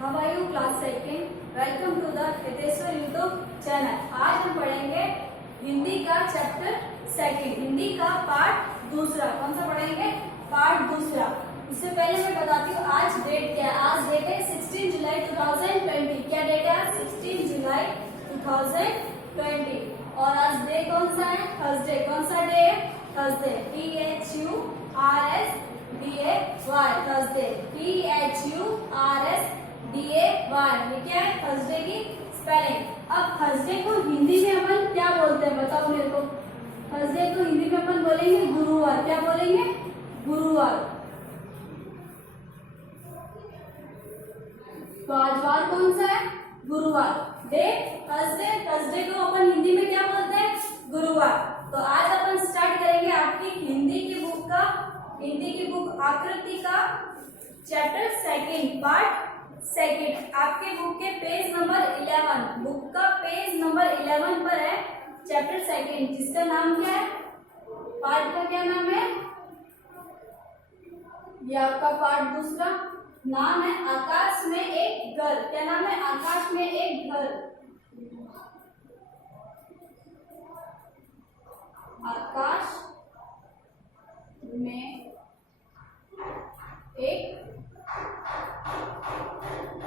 How are you class second? Welcome to the Hiteshwar YouTube channel. आज हम पढ़ेंगे हिंदी का चैप्टर सेकंड, हिंदी का पार्ट दूसरा। कौन सा पढ़ेंगे? पार्ट दूसरा। उससे पहले मैं बताती हूँ आज डेट क्या है। आज डेट है 16 जुलाई 2020। क्या डेट है आज? 16 जुलाई 2020। और आज डे कौन सा है? थर्सडे। कौन सा डे है? थर्सडे। THURSDAY Thursday. THURSDAY ये क्या है? थर्सडे की स्पेलिंग। अब थर्सडे को हिंदी में अपन क्या बोलते हैं बताओ मेरे को। थर्सडे को हिंदी में अपन बोलेंगे गुरुवार। क्या बोलेंगे? गुरुवार। तो आज वार कौन सा है? गुरुवार। Day Thursday. थर्सडे को अपन हिंदी में क्या बोलते हैं? गुरुवार। तो आज अपन स्टार्ट करेंगे आपकी हिंदी की बुक आकृति का चैप्टर सेकंड, पार्ट सेकंड। आपके बुक के पेज नंबर 11, बुक का पेज नंबर 11 पर है चैप्टर सेकंड, जिसका नाम क्या है? पार्ट का क्या नाम है? ये आपका पार्ट दूसरा नाम है आकाश में एक घर। क्या नाम है? आकाश में एक घर। आकाश में एक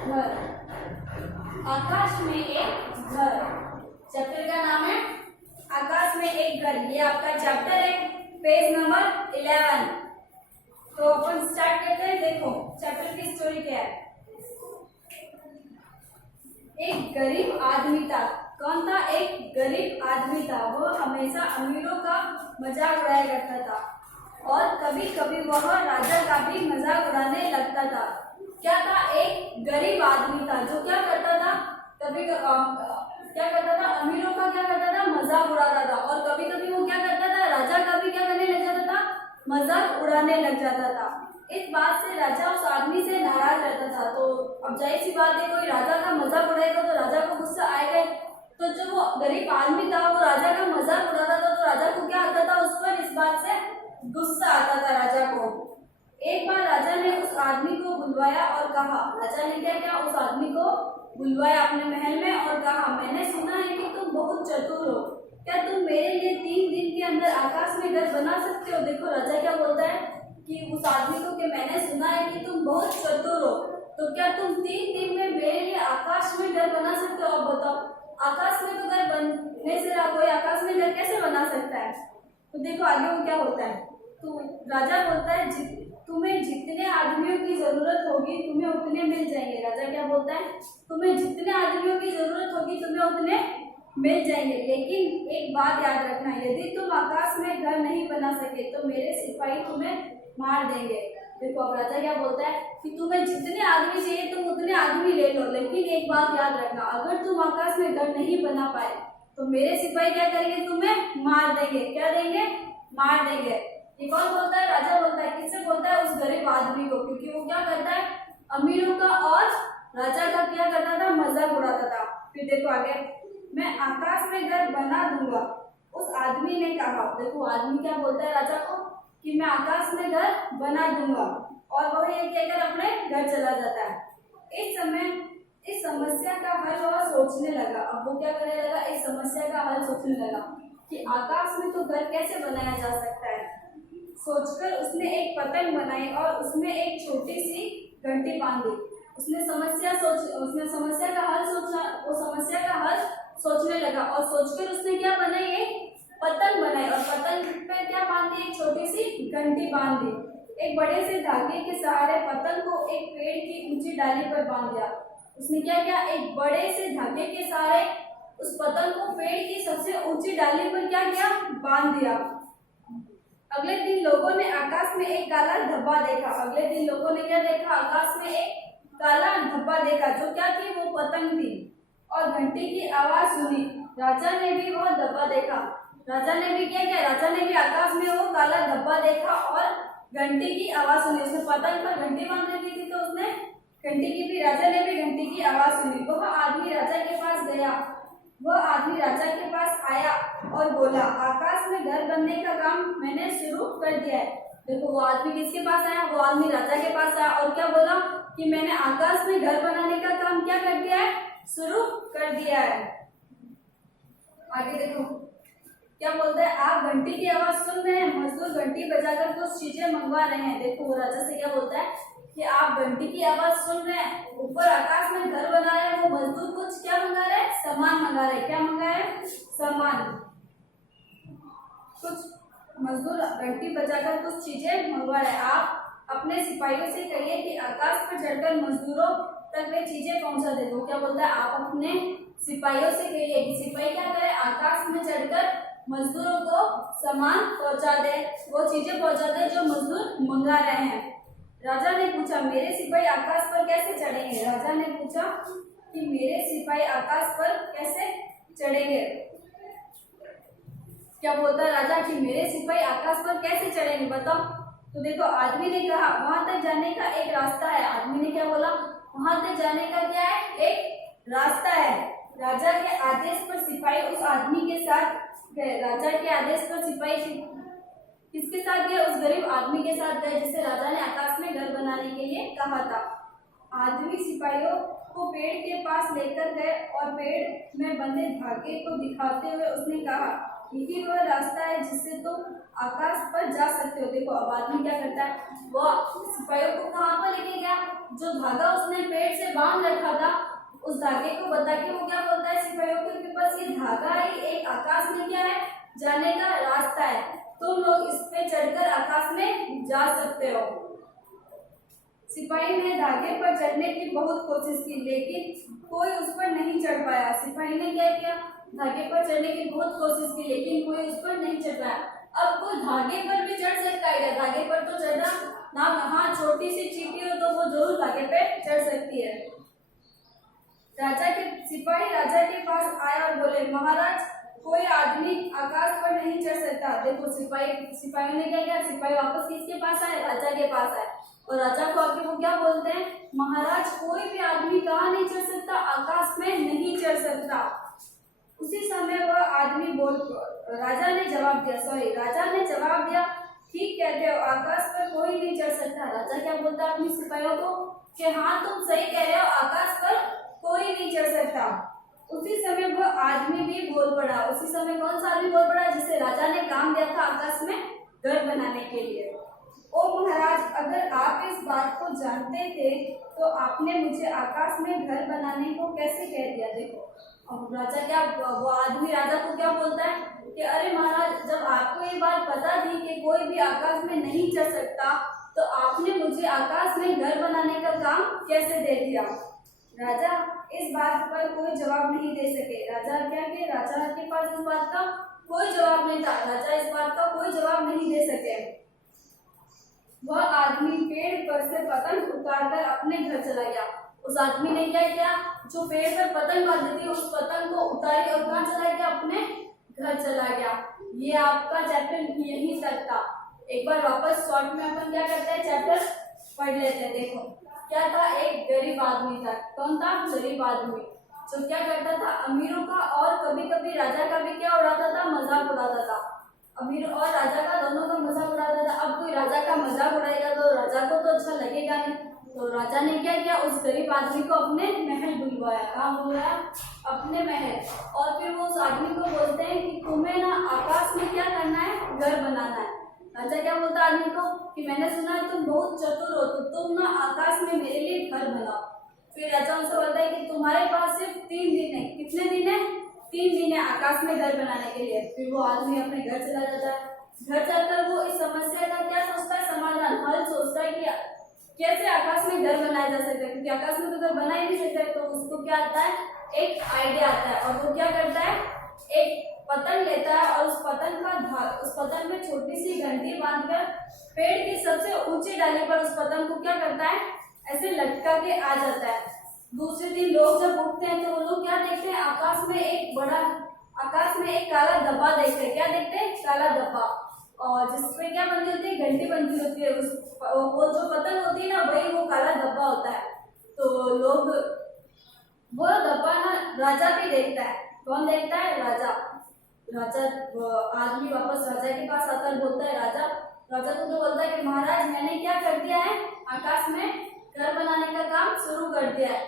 घर। आकाश में एक घर चैप्टर का नाम है आकाश में एक घर। ये आपका चैप्टर है, पेज नंबर 11। तो अपन स्टार्ट करते हैं। देखो चैप्टर की स्टोरी क्या है। एक गरीब आदमी था। कौन था? एक गरीब आदमी था। वह हमेशा अमीरों का मजाक उड़ाया करता था और कभी कभी वह राजा का भी मजाक उड़ाने लगता था। क्या था? एक गरीब आदमी था जो क्या करता था? क्या करता था? अमीरों का क्या करता था? मजाक उड़ाता था। और कभी कभी वो क्या करता था? राजा का भी क्या करने लग जाता था? मजाक उड़ाने लग जाता था। इस बात से राजा उस आदमी से नाराज रहता था। तो अब जाहिर सी बात है, कोई राजा का मजाक उड़ाएगा तो राजा को गुस्सा आएगा। तो जो वो गरीब आदमी था वो राजा का मजाक उड़ाता था, तो राजा को क्या आता था? उस पर इस बात से गुस्सा आता था राजा को। एक बार राजा ने उस आदमी को बुलवाया और कहा, राजा ने क्या किया? उस आदमी को बुलवाया अपने महल में और कहा, मैंने सुना है कि तुम बहुत चतुर हो। क्या तुम मेरे लिए 3 दिन के अंदर आकाश में घर बना सकते हो? देखो राजा क्या बोलता है कि उस आदमी को कि मैंने सुना है कि तुम बहुत चतुर हो, तो क्या तुम 3 दिन में मेरे लिए आकाश में घर बना सकते हो? अब बताओ, आकाश में तो घर बनने से कोई आकाश में घर कैसे बना सकता है? तो देखो आगे वो क्या होता है। तो राजा बोलता है, तुम्हें जितने आदमियों की जरूरत होगी तुम्हें उतने मिल जाएंगे। राजा क्या बोलता है? तुम्हें जितने आदमियों की जरूरत होगी तुम्हें उतने मिल जाएंगे, लेकिन एक बात याद रखना, यदि तुम आकाश में घर नहीं बना सके तो मेरे सिपाही तुम्हें मार देंगे। देखो अब राजा क्या बोलता है कि तुम्हें जितने आदमी चाहिए तुम उतने आदमी ले लो, लेकिन एक बात याद रखना, अगर तुम आकाश में घर नहीं बना पाए तो मेरे सिपाही क्या करेंगे? तुम्हें मार देंगे। क्या देंगे? मार देंगे। ये कौन बोलता है? राजा बोलता है। किससे बोलता है? उस गरीब आदमी को, क्योंकि वो क्या करता है? अमीरों का और राजा का क्या करता था? मजाक उड़ाता था। फिर देखो आगे, मैं आकाश में घर बना दूंगा, उस आदमी ने कहा। देखो आदमी क्या बोलता है राजा को कि मैं आकाश में घर बना दूंगा, और वह ये कहकर अपने घर चला जाता है। इस समस्या का हल वह सोचने लगा। अब वो क्या करने लगा? इस समस्या का हल सोचने लगा कि आकाश में तो घर कैसे बनाया जा सकता है। सोचकर उसने एक पतंग बनाई और उसमें एक छोटी सी घंटी बांधी। उसने समस्या का हल सोचने लगा और सोचकर उसने क्या बनाई? एक पतंग बनाई और पतंग पे क्या बांधी? एक छोटी सी घंटी बांधी। एक बड़े से धागे के सहारे पतंग को एक पेड़ की ऊंची डाली पर बांध दिया। उसने क्या किया? एक बड़े से धागे के सहारे उस पतंग को पेड़ की सबसे ऊंची डाली पर क्या किया? बांध दिया। अगले दिन लोगों ने आकाश में एक काला धब्बा देखा। अगले दिन लोगों ने क्या देखा? आकाश में एक काला धब्बा देखा, जो क्या थी? वो पतंग थी। और घंटी की आवाज सुनी। राजा ने भी वह धब्बा देखा। राजा ने भी क्या किया? राजा ने भी आकाश में वो काला धब्बा देखा और घंटी की आवाज सुनी। उसने पतंग पर घंटी बांध रखी थी, तो उसने घंटी की भी, राजा ने भी घंटी की आवाज सुनी। वह आदमी राजा के पास गया। वह आदमी राजा के पास आया और बोला, आकाश में घर बनने का काम मैंने शुरू कर दिया है। देखो वो आदमी किसके पास आया, वो आदमी राजा के पास आया और क्या बोला कि मैंने आकाश में घर बनाने का काम क्या कर दिया है, शुरू कर दिया है। आगे देखो क्या बोलता है, आप घंटी की आवाज सुन रहे हैं, मजदूर घंटी बजाकर कुछ चीजें मंगवा रहे हैं। देखो वो राजा से क्या बोलता है कि आप घंटी की आवाज सुन रहे हैं, ऊपर आकाश में घर बना रहे हैं, वो मजदूर कुछ क्या मंगा रहे हैं, सामान मंगा रहे हैं। क्या मंगा है, सामान। कुछ मजदूर घंटी बजाकर कुछ चीजें मंगवा रहे हैं। आप अपने सिपाहियों से कहिए कि आकाश पर चढ़कर मजदूरों तक वे चीजें पहुंचा दे। वो क्या बोलता है, आप अपने सिपाहियों से कहिए कि सिपाही क्या करे, आकाश में चढ़कर मजदूरों को सामान पहुंचा दे, वो चीजें पहुंचा दे जो मजदूर मंगा रहे हैं। राजा ने पूछा, मेरे सिपाही आकाश पर कैसे चढ़ेंगे। राजा ने पूछा कि मेरे सिपाही आकाश पर कैसे चढ़ेंगे। क्या बोलता है राजा कि मेरे सिपाही आकाश पर कैसे चढ़ेंगे, बताओ। तो देखो आदमी ने कहा वहां तक जाने का एक रास्ता है। आदमी ने क्या बोला, वहां तक जाने का क्या है, एक रास्ता है। राजा के आदेश पर सिपाही उस आदमी के साथ गए। राजा के आदेश पर सिपाही किसके साथ गए, उस गरीब आदमी के साथ गए जिसे राजा ने आकाश में घर बनाने के लिए कहा था। आदमी सिपाहियों को पेड़ के पास लेकर गए और पेड़ में बंधे धागे को दिखाते हुए उसने कहा, यही वह रास्ता है जिससे तुम आकाश पर जा सकते हो। देखो अब आदमी क्या करता है, वो सिपाहियों को कहाँ पर लेके गया, जो धागा उसने पेड़ से बांध रखा था उस धागे को बता के वो क्या बोलता है सिपाहियों के पास, ये धागा ही एक आकाश में क्या है, जाने का रास्ता है, तुम लोग इस पे चढ़कर आकाश में जा सकते हो। सिपाही ने धागे पर चढ़ने की बहुत कोशिश की लेकिन कोई उस पर नहीं चढ़ पाया। सिपाही ने क्या किया, धागे पर चढ़ने की बहुत कोशिश की लेकिन कोई उस पर नहीं चढ़ पाया। अब कोई धागे पर भी चढ़ सकता है, धागे पर तो चढ़ना ना, वहां छोटी सी चींटी हो तो वो जरूर धागे पे चढ़ सकती है। राजा के सिपाही राजा के पास आया और बोले, महाराज कोई आदमी आकाश पर नहीं चढ़ सकता। देखो सिपाही ने क्या किया, सिपाही वापस किसके पास आए, राजा के पास आए और राजा को आके वो क्या बोलते हैं, महाराज कोई भी आदमी कहाँ नहीं चढ़ सकता, आकाश में नहीं चढ़ सकता। उसी समय वह आदमी राजा ने जवाब दिया, ठीक कहते हो, आकाश पर कोई नहीं चढ़ सकता। राजा क्या बोलता है अपनी सिपाहियों को कि हाँ तुम सही कह रहे हो, आकाश पर कोई नहीं चढ़ सकता। उसी समय वह आदमी भी बोल पड़ा। उसी समय कौन सा आदमी बोल पड़ा, जिसे राजा ने काम दिया था आकाश में घर बनाने के लिए। ओ महाराज, अगर आप इस बात को जानते थे तो आपने मुझे आकाश में घर बनाने को कैसे कह दिया। देखो अब राजा क्या, वो आदमी राजा को क्या बोलता है कि अरे महाराज, जब आपको ये बात पता थी कि कोई भी आकाश में नहीं चढ़ सकता तो आपने मुझे आकाश में घर बनाने का काम कैसे दे दिया। राजा इस बात पर कोई जवाब नहीं दे सके। राजा के पास इस बात का कोई जवाब नहीं था। राजा इस बात का कोई जवाब नहीं दे सके। वह आदमी पेड़ पर से पतंग उतारकर अपने घर चला गया। उस आदमी ने क्या किया, जो पेड़ पर पतंग बांधी थी उस पतंग को उतारी और कहाँ चला गया, अपने घर चला गया। ये आपका चैप्टर यहीं तक था। एक बार वापस शॉर्ट में अपन क्या करते हैं, चैप्टर पढ़ लेते हैं। देखो क्या था, एक गरीब आदमी था। कौन था, गरीब आदमी, जो क्या करता था, अमीरों का और कभी कभी राजा का भी क्या उड़ाता था, मजाक उड़ाता था। अमीर और राजा का दोनों का मजाक उड़ाता था। अब कोई राजा का मजाक उड़ाएगा तो राजा को तो अच्छा लगेगा नहीं, तो राजा ने क्या किया, उस गरीब आदमी को अपने महल बुलवाया। कहाँ बुलवाया, अपने महल। और फिर वो उस आदमी को बोलते हैं कि तुम्हें ना आकाश में क्या करना है, घर बनाना है। राजा क्या बोलता है आदमी को कि मैंने सुना है तुम बहुत चतुर हो, तो तुम ना आकाश में मेरे लिए घर बनाओ। फिर राजा उनसे बोलता है कि तुम्हारे पास सिर्फ 3 दिन है। कितने दिन है, 3 दिन है आकाश में घर बनाने के लिए। फिर वो आदमी अपने घर चला जाता है। घर जाकर वो इस समस्या का क्या सोचता है, समाधान, हल सोचता है कि कैसे आकाश में घर बनाया जा सकता है, क्योंकि आकाश में तो घर बना ही नहीं सकता। तो उसको क्या आता है, एक आइडिया आता है और वो क्या करता है, एक पतंग लेता है और उस पतंग में छोटी सी घंटी बांधकर पेड़ की सबसे ऊंची डाली पर उस पतंग को क्या करता है, ऐसे लटका के आ जाता है। दूसरे दिन लोग जब उठते हैं तो वो लोग क्या देखते हैं, आकाश में एक काला धब्बा देखते हैं। क्या देखते हैं, काला धब्बा, और जिसपे क्या बंधी होती है, घंटी बंधी होती है। वो जो पतंग होती है ना, वही वो काला धब्बा होता है। तो लोग वो धब्बा ना राजा भी देखता है। कौन देखता है, राजा। आदमी वापस राजा के पास आकर बोलता है, राजा को तो बोलता है कि महाराज मैंने क्या कर दिया है, आकाश में घर बनाने का काम शुरू कर दिया है।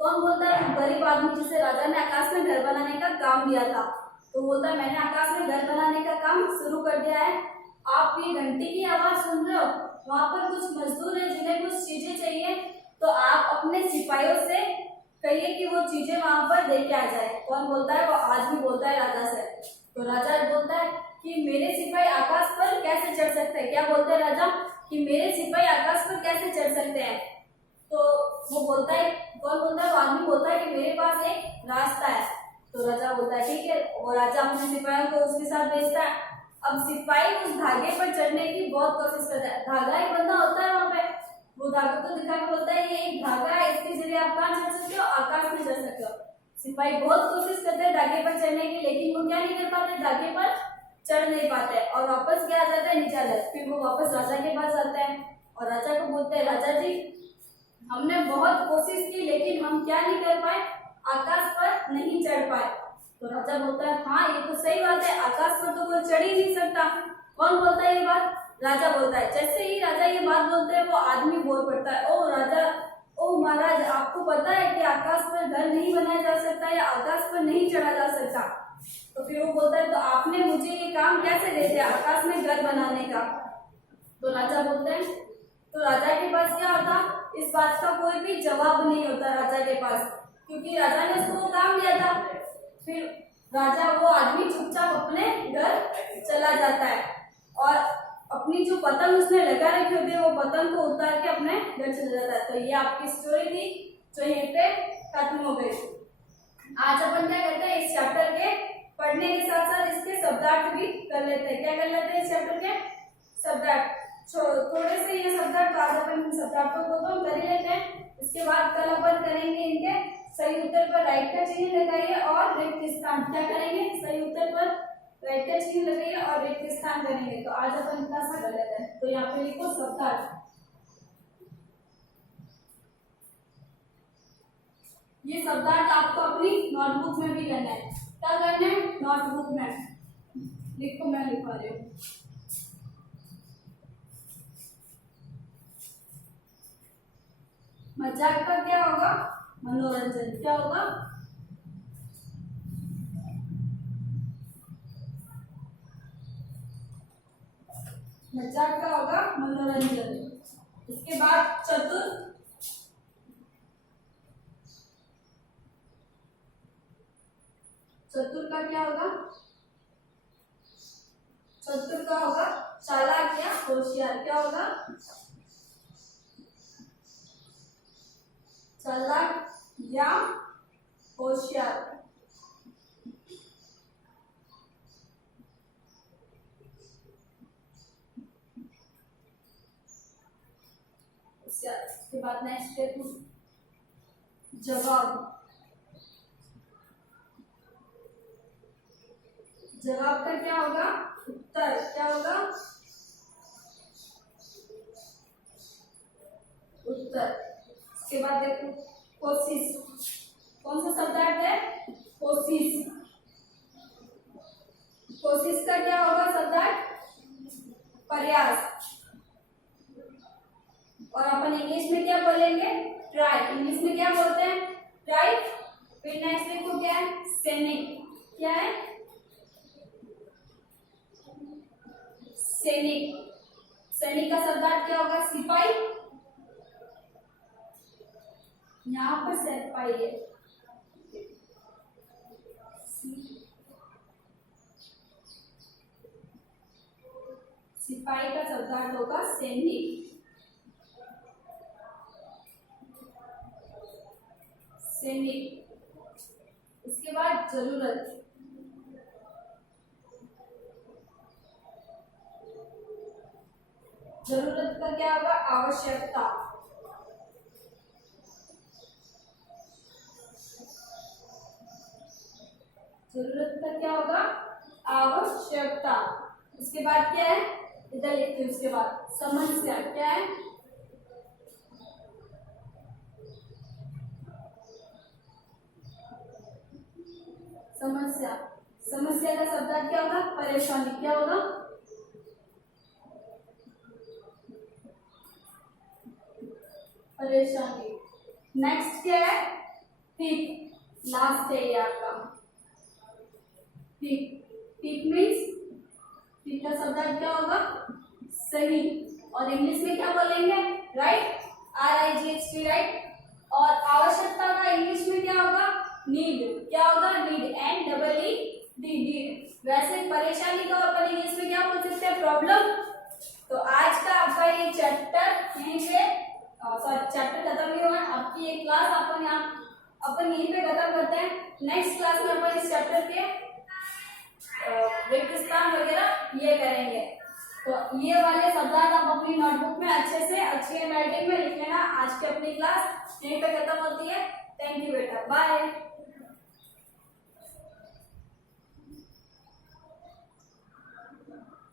कौन बोलता है? गरीब आदमी जिसे राजा ने आकाश में घर बनाने का काम दिया था, तो बोलता है मैंने आकाश में घर बनाने का काम शुरू कर दिया है। आप ये घंटी की आवाज सुन रहे हो, वहां पर कुछ मजदूर है जिन्हें कुछ चीजें चाहिए, तो आप अपने सिपाहियों से कहिए कि वो चीजें वहां पर लेके आ जाए। कौन बोलता है? वो आदमी बोलता है राजा से। तो राजा बोलता है कि मेरे सिपाही आकाश पर कैसे चढ़ सकते हैं? क्या बोलते हैं राजा? कि मेरे सिपाही आकाश पर कैसे चढ़ सकते हैं? तो वो बोलता है, कौन बोलता है? वो आदमी बोलता है कि मेरे पास एक रास्ता है। तो राजा बोलता है ठीक है, और राजा अपने सिपाहियों को उसके साथ भेजता है। अब सिपाही उस धागे पर चढ़ने की बहुत कोशिश करता है। धागा एक बंदा होता है वहां पे, वो धागे को दिखा के बोलता है ये एक धागा है, इसके जरिए आप कहाँ चढ़ सकते हो? आकाश में चढ़ सकते हो। सिपाही बहुत कोशिश करते हैं धागे पर चढ़ने की, लेकिन वो क्या नहीं कर पाते, धागे पर चढ़ नहीं पाते और वापस क्या आ जाता है? नीचे आ जाता है। फिर वो वापस राजा के पास आता है और राजा को बोलते हैं राजा जी हमने बहुत कोशिश की लेकिन हम क्या नहीं कर पाए, आकाश पर नहीं चढ़ पाए। तो राजा बोलता है हाँ ये तो सही बात है, आकाश पर तो कोई चढ़ ही नहीं सकता। कौन बोलता है ये बात? राजा बोलता है। जैसे ही राजा ये बात बोलते हैं वो आदमी बोल पड़ता है, ओ राजा, ओ महाराज आपको पता है कि आकाश पर घर नहीं बनाया जा सकता या आकाश पर नहीं चढ़ा जा सकता। तो फिर वो बोलता है तो आपने मुझे ये काम कैसे दे दिया आकाश में घर बनाने का? तो राजा बोलते हैं, तो राजा के पास क्या होता, इस बात का कोई भी जवाब नहीं होता राजा के पास, क्योंकि राजा ने उसको वो काम दिया था। फिर राजा वो आदमी चुपचाप अपने घर चला जाता है और अपनी जो पतंग उसने लगा रखी होती है वो पतंग को उतार के अपने घर चला जाता है। तो ये आपकी स्टोरी थी जो यहीं पे खत्म हो गई। आज अपन क्या करते हैं, इस चैप्टर के पढ़ने के साथ साथ इसके शब्दार्थ भी कर लेते हैं। क्या कर लेते हैं? इस चैप्टर के शब्दार्थ थोड़े से ये शब्दार्थ, आज अपन शब्दार्थों को तो कर ही लेते हैं। इसके बाद कल अपन करेंगे इनके सही उत्तर पर राइट का चिन्ह लगाइए और रिक्त स्थान। क्या करेंगे? सही उत्तर पर राइट का चिन्ह लगाइए और रिक्त स्थान करेंगे। तो आज अपन इतना सा कर लेते हैं। तो यहाँ पे लिखो शब्दार्थ। ये शब्दार्थ आपको अपनी नोटबुक में भी करना है। क्या करना है? नोटबुक में लिखो, मैं लिखवा रही हूँ। मजाक का क्या होगा? मनोरंजन। क्या होगा? मजाक का होगा मनोरंजन। इसके बाद चतुर, चतुर का क्या होगा? चतुर का होगा चालाक या होशियार। क्या होगा? चालाक या होशियार। इसके बाद नेक्स्ट है जवाब। जवाब का क्या होगा? उत्तर। क्या होगा? उत्तर। इसके बाद देखो कोशिश। कौन सा शब्दार्थ है? कोशिश। कोशिश का क्या होगा शब्दार्थ? प्रयास। और अपन इंग्लिश में क्या बोलेंगे? ट्राई। इंग्लिश में क्या बोलते हैं? ट्राई। फिर नेक्स्ट देखो क्या है? सैनिक। क्या है? सैनिक। सैनिक का शब्दार्थ क्या होगा? सिपाही। यहाँ पर सिपाही है। सिपाही का शब्दार्थ होगा सैनिक। सैनिक। इसके बाद जरूरत। जरूरत का क्या होगा? आवश्यकता। जरूरत का क्या होगा? आवश्यकता। इसके बाद क्या है? इधर लिखते हैं। उसके बाद समस्या। क्या है? समस्या। समस्या का शब्दार्थ क्या होगा? परेशानी। क्या होगा? परेशानी। नेक्स्ट क्या है? ठीक, लास्ट है ये आपका। ठीक, ठीक मीन्स ठीक का शब्द क्या होगा? सही। और इंग्लिश में क्या बोलेंगे? Right, RIGHT, right. और आवश्यकता का इंग्लिश में क्या होगा? नीड। क्या होगा? Need, NEED, need. वैसे परेशानी का अपन इंग्लिश में क्या बोल सकते हैं? प्रॉब्लम। तो आज का आपका ये चैप्टर यहीं पे चैप्टर खत्म नहीं हुआ। आपकी ये क्लास अपन यहीं पे खत्म करते हैं। नेक्स्ट क्लास में अपन इस चैप्टर के रिक्तस्थान वगैरह ये करेंगे। तो ये वाले शब्द आप अपनी नोटबुक में अच्छे से अच्छी हैंडराइटिंग में लिख लेना। आज की अपनी क्लास यहीं पे खत्म होती है। थैंक यू बेटा, बाय।